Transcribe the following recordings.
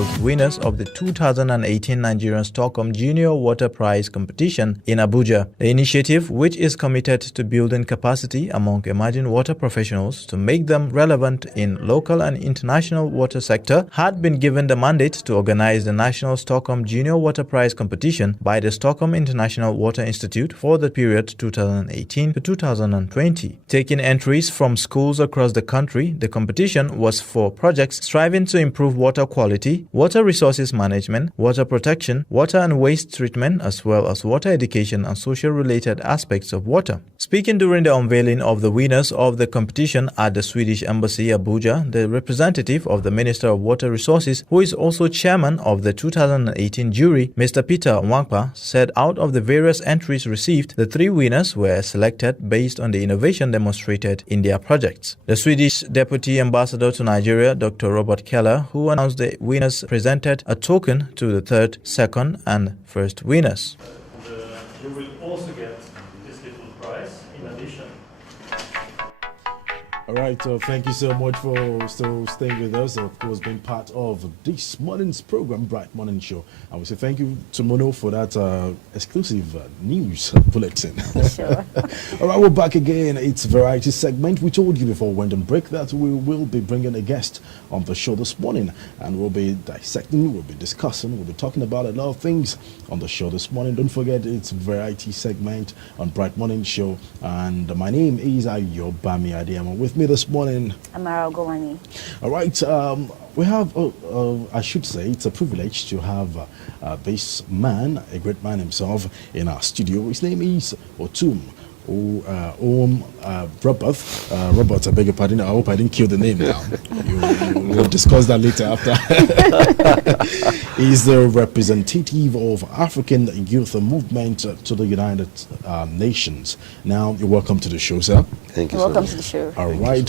hailed winners of the 2018 Nigerian Stockholm Junior Water Prize competition in Abuja. The initiative, which is committed to building capacity among emerging water professionals to make them relevant in local and international water sector, had been given the mandate to organize the National Stockholm Junior Water Prize competition by the Stockholm International Water Institute for the period 2018 to 2020. Taking entries from schools across the country, the competition was for projects striving to improve water quality, water resources management, water protection, water and waste treatment, as well as water education and social-related aspects of water. Speaking during the unveiling of the winners of the competition at the Swedish Embassy, Abuja, the representative of the Minister of Water Resources, who is also chairman of the 2018 jury, Mr. Peter Nwangpa, said out of the various entries received, the 3 winners were selected based on the innovation demonstrated in their projects. The Swedish Deputy Ambassador to Nigeria, Dr. Robert Keller, who announced the winners, presented a token to the 3rd, 2nd and 1st winners. You will also get this little prize in addition. All right, thank you so much for still staying with us, of course, being part of this morning's program, Bright Morning Show. I would say thank you to Mono for that exclusive news bulletin. Sure. All right, we're back again. It's variety segment. We told you before we went on break that we will be bringing a guest on the show this morning, and we'll be dissecting, we'll be discussing, we'll be talking about a lot of things on the show this morning. Don't forget, it's variety segment on Bright Morning Show, and my name is Ayobami Adeyemo. With me this morning, Amara, UGONWANNE. all right, we have, I should say, it's a privilege to have this man, a great man himself, in our studio. His name is Uwem Robert, I beg your pardon. I hope I didn't kill the name now. We'll discuss that later after. He's the representative of African Youth Movement to the United Nations. Now, you're welcome to the show, sir. Thank you. Welcome to the show. All right.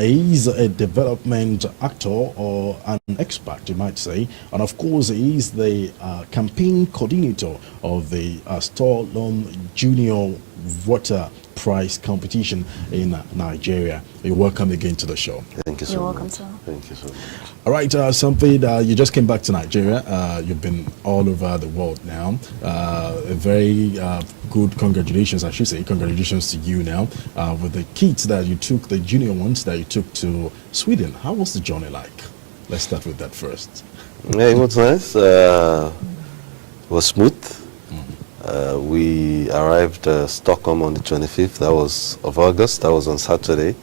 He's a development actor or an expert, you might say. And of course, he's the campaign coordinator of the Stockholm Junior Water Prize competition in Nigeria. You're welcome again to the show. Thank you so You're much. welcome, sir. Thank you so much. All right, something you just came back to Nigeria. You've been all over the world now. A very good congratulations, I should say. Congratulations to you now with the kids that you took, the junior ones that you took to Sweden. How was the journey like? Let's start with that first. Yeah, it was nice. It was smooth. We arrived Stockholm on the 25th, that was of August, that was on Saturday,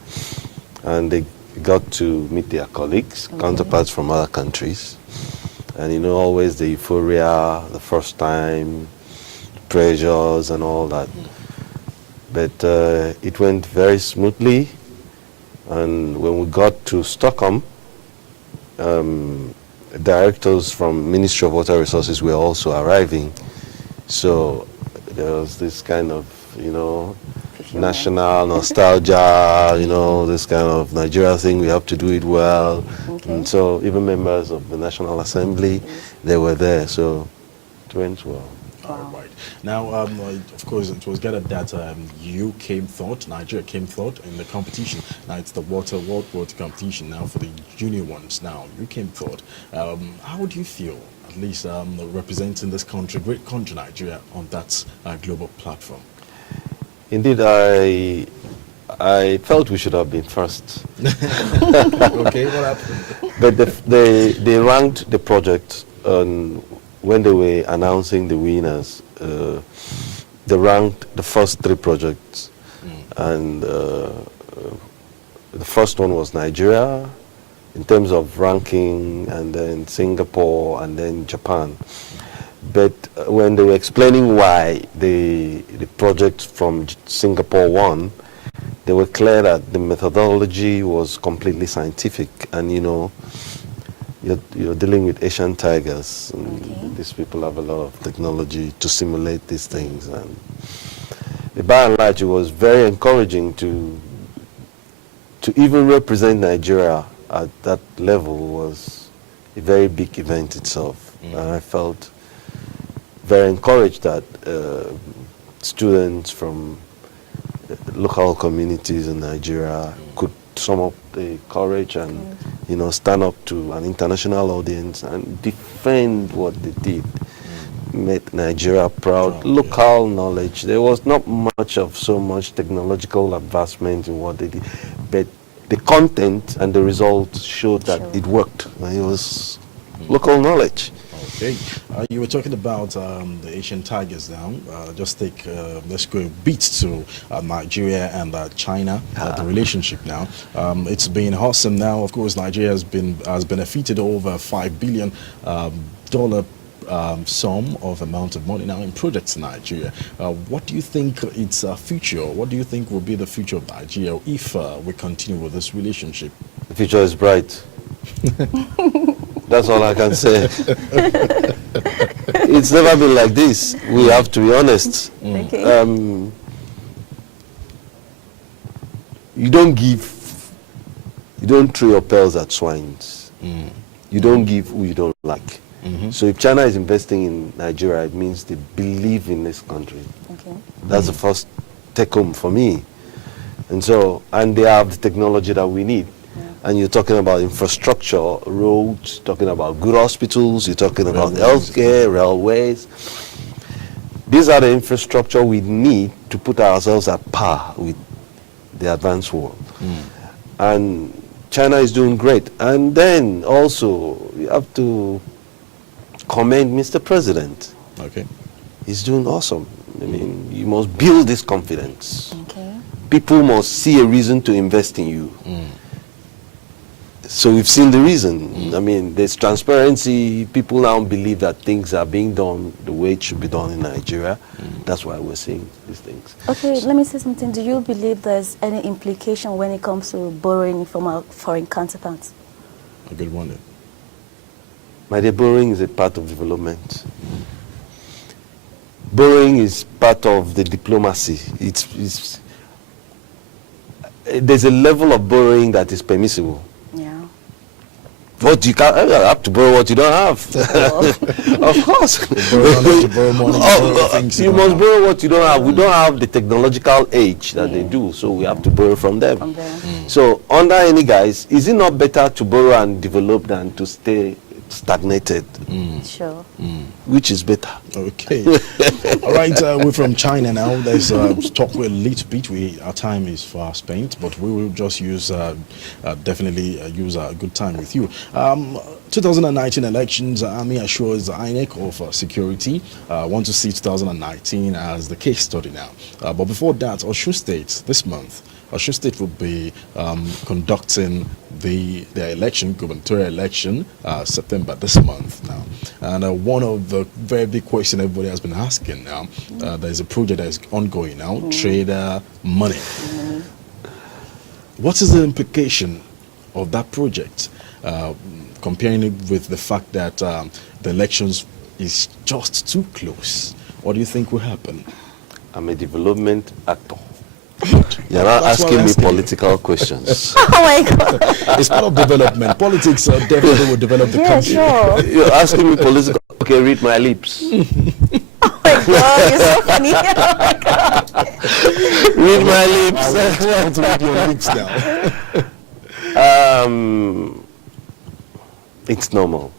and they got to meet their colleagues, counterparts from other countries, and you know, always the euphoria, the first time, pressures and all that, but it went very smoothly, and when we got to Stockholm, directors from Ministry of Water Resources were also arriving. So there was this kind of, you know, national nostalgia, you know, this kind of Nigeria thing, we have to do it well. Okay. And so even members of the National Assembly, they were there, so it went well. All right. Now, of course, it was gathered that you came third, Nigeria came third in the competition. Now it's the World Water competition now for the junior ones. Now, you came third. How do you feel, at least representing this country, great country, Nigeria, on that global platform? Indeed, I felt we should have been first. Okay, what happened? But they ranked the project when they were announcing the winners. They ranked the first 3 projects, and the first one was Nigeria in terms of ranking, and then Singapore, and then Japan. But when they were explaining why the project from Singapore won, they were clear that the methodology was completely scientific, and you know, you're dealing with Asian tigers, and these people have a lot of technology to simulate these things, and by and large it was very encouraging to even represent Nigeria at that level. Was a very big event itself, and I felt very encouraged that students from local communities in Nigeria could sum up the courage and stand up to an international audience and defend what they did. Made Nigeria proud. Local knowledge. There was not much of so much technological advancement in what they did, but the content and the results showed that it worked. It was local knowledge. Okay, you were talking about the Asian Tigers now. Just take, let's go a bit to Nigeria and China, the relationship now. It's been awesome now. Of course, Nigeria has benefited over $5 billion sum of amount of money now in projects in Nigeria. What do you think its future? What do you think will be the future of Nigeria if we continue with this relationship? The future is bright. That's all I can say. It's never been like this. We have to be honest. Okay. You don't throw your pearls at swines. You don't give who you don't like. So if China is investing in Nigeria, it means they believe in this country. Okay. That's the first take home for me. And they have the technology that we need. And you're talking about infrastructure, roads, talking about good hospitals, you're talking about healthcare, railways. These are the infrastructure we need to put ourselves at par with the advanced world. And China is doing great. And then also, you have to commend Mr. President. Okay. He's doing awesome. I mean, you must build this confidence. Okay. People must see a reason to invest in you. So we've seen the reason. I mean, there's transparency. People now believe that things are being done the way it should be done in Nigeria. That's why we're seeing these things. Okay, let me say something. Do you believe there's any implication when it comes to borrowing from our foreign counterparts? A good one. My dear, borrowing is a part of development. Borrowing is part of the diplomacy. There's a level of borrowing that is permissible. Yeah. But you can't have to borrow what you don't have. Of course. You must borrow what you don't have. We don't have the technological age that they do, so we have to borrow from them. So under any guise, is it not better to borrow and develop than to stay stagnated? Sure. Which is better? Okay. All right, we're from China now. Let's talk a little bit. Our time is far spent, but we will just use definitely use a good time with you. 2019 elections, Army assures INEC of security. Want to see 2019 as the case study now. But before that, Osun State this month. Osun State will be conducting the election, gubernatorial election, September this month now. And one of the very big questions everybody has been asking now, there's a project that is ongoing now, trader money. What is the implication of that project, comparing it with the fact that the elections is just too close? What do you think will happen? I'm a development actor. You're not asking me political questions. Oh my God. It's part of development. Politics definitely will develop the country. Sure. You're asking me political. Okay, read my lips. Oh my God, you're so funny. Oh my God. Read my lips. I want to read your lips now. It's normal.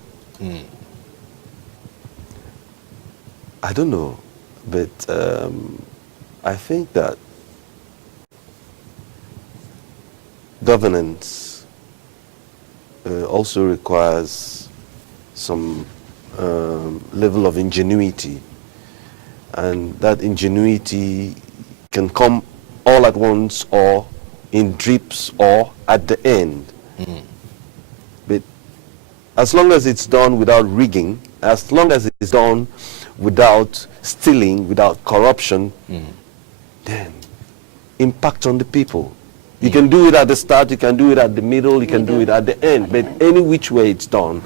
I don't know, but I think that governance also requires some level of ingenuity, and that ingenuity can come all at once or in drips or at the end. But as long as it's done without rigging, as long as it's done without stealing, without corruption, then impact on the people. You can do it at the start, you can do it at the middle, you can do it at the end. But any which way it's done,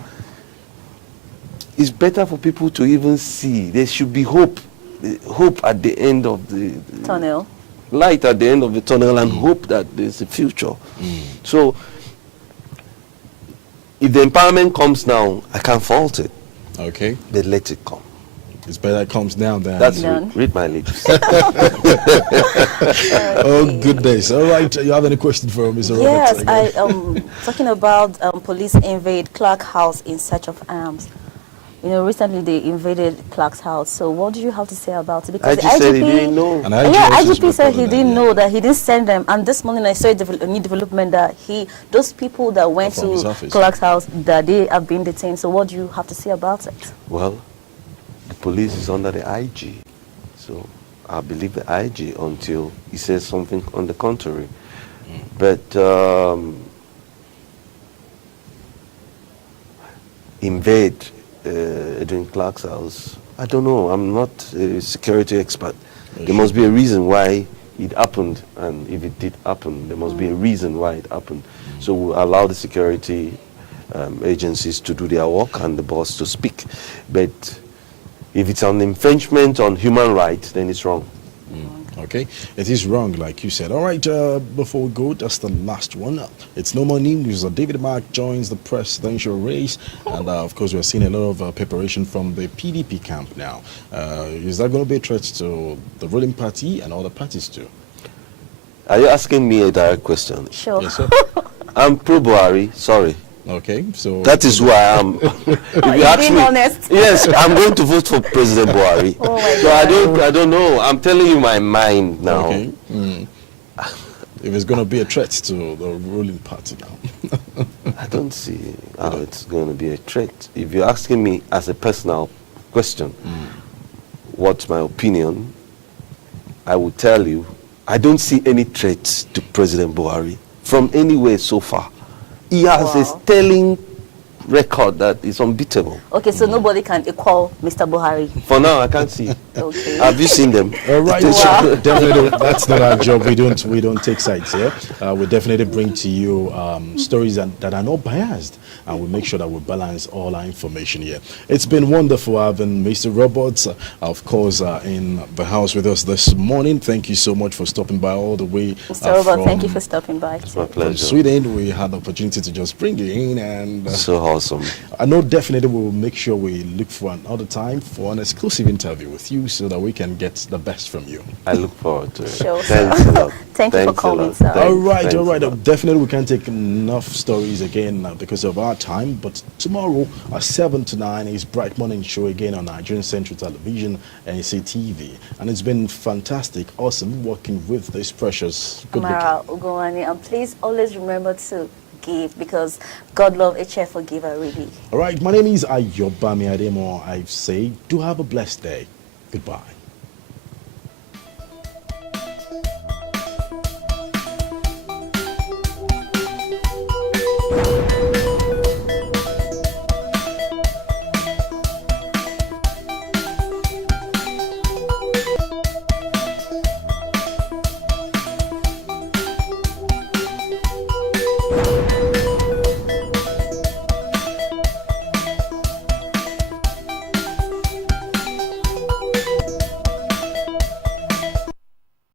it's better for people to even see. There should be hope at the end of the Tunnel. Light at the end of the tunnel, and hope that there's a future. So, if the empowerment comes now, I can't fault it. Okay. But let it come. It's better it comes down than... That's Done. read my lips. Oh, goodness. All right, you have any question for Mr. Roberts? Yes, talking about police invade Clark House in search of arms. You know, recently they invaded Clark's house. So what do you have to say about it? Because I just said he didn't know. And IGP said he reported didn't that, know that he didn't send them. And this morning I saw a new development that those people that went From his to office. Clark's house, that they have been detained. So what do you have to say about it? Well, the police is under the IG. So I believe the IG until he says something on the contrary. But invade during Clark's house, I don't know. I'm not a security expert. There must be a reason why it happened, and if it did happen, there must be a reason why it happened. So we allow the security agencies to do their work and the boss to speak. But if it's an infringement on human rights, then it's wrong. Okay, it is wrong, like you said. All right, before we go, just the last one. It's no more news. David Mark joins the presidential race, and of course, we're seeing a lot of preparation from the PDP camp now. Is that going to be a threat to the ruling party and other parties too? Are you asking me a direct question? Sure. Yes, sir. I'm pro-Buhari, sorry. Okay, so That is who I am. If you ask being me, honest. yes, I'm going to vote for President Buhari. Oh my So God. I don't know. I'm telling you my mind now. okay. If it's going to be a threat to the ruling party now. I don't see how it's going to be a threat. If you're asking me as a personal question, what's my opinion, I will tell you, I don't see any threat to President Buhari from anywhere so far. He has a Wow. sterling record that is unbeatable. Okay, so nobody can equal Mr. Buhari. For now, I can't see. Okay. Have you seen them? All right, Wow. definitely. That's not our job. We don't take sides here. We definitely bring to you stories that are not biased, and we make sure that we balance all our information here. It's been wonderful having Mr. Roberts, of course, in the house with us this morning. Thank you so much for stopping by all the way. Mr. Robert, from, thank you for stopping by. It's my from pleasure. Sweden. We had the opportunity to just bring you in, and So awesome. I know definitely we will make sure we look for another time for an exclusive interview with you so that we can get the best from you. I look forward to it. Sure, Thanks sir. a lot. Thank you for Thanks a calling, lot. sir. Thanks. All right, Thanks all a right. lot. Definitely we can't take enough stories again because of our time. But tomorrow at 7 to 9 is Bright Morning Show again on Nigerian Central Television and NCTV. And it's been fantastic, awesome working with this precious good Amara, UGONWANNE, and please always remember to give, because God love a cheerful giver, really. All right, my name is Ayobami Adeyemo. I say do have a blessed day. Goodbye.